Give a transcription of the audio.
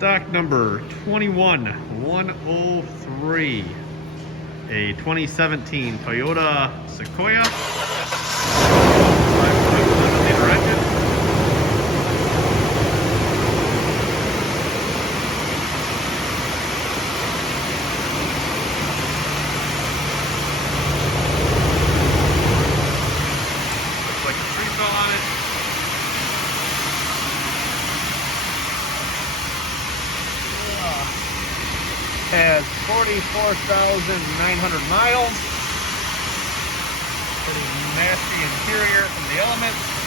Stock number 21103, a 2017 Toyota Sequoia, 5.7-liter engine. Looks like a tree fell on it. Has 44,900 miles. Pretty nasty interior from the Elements.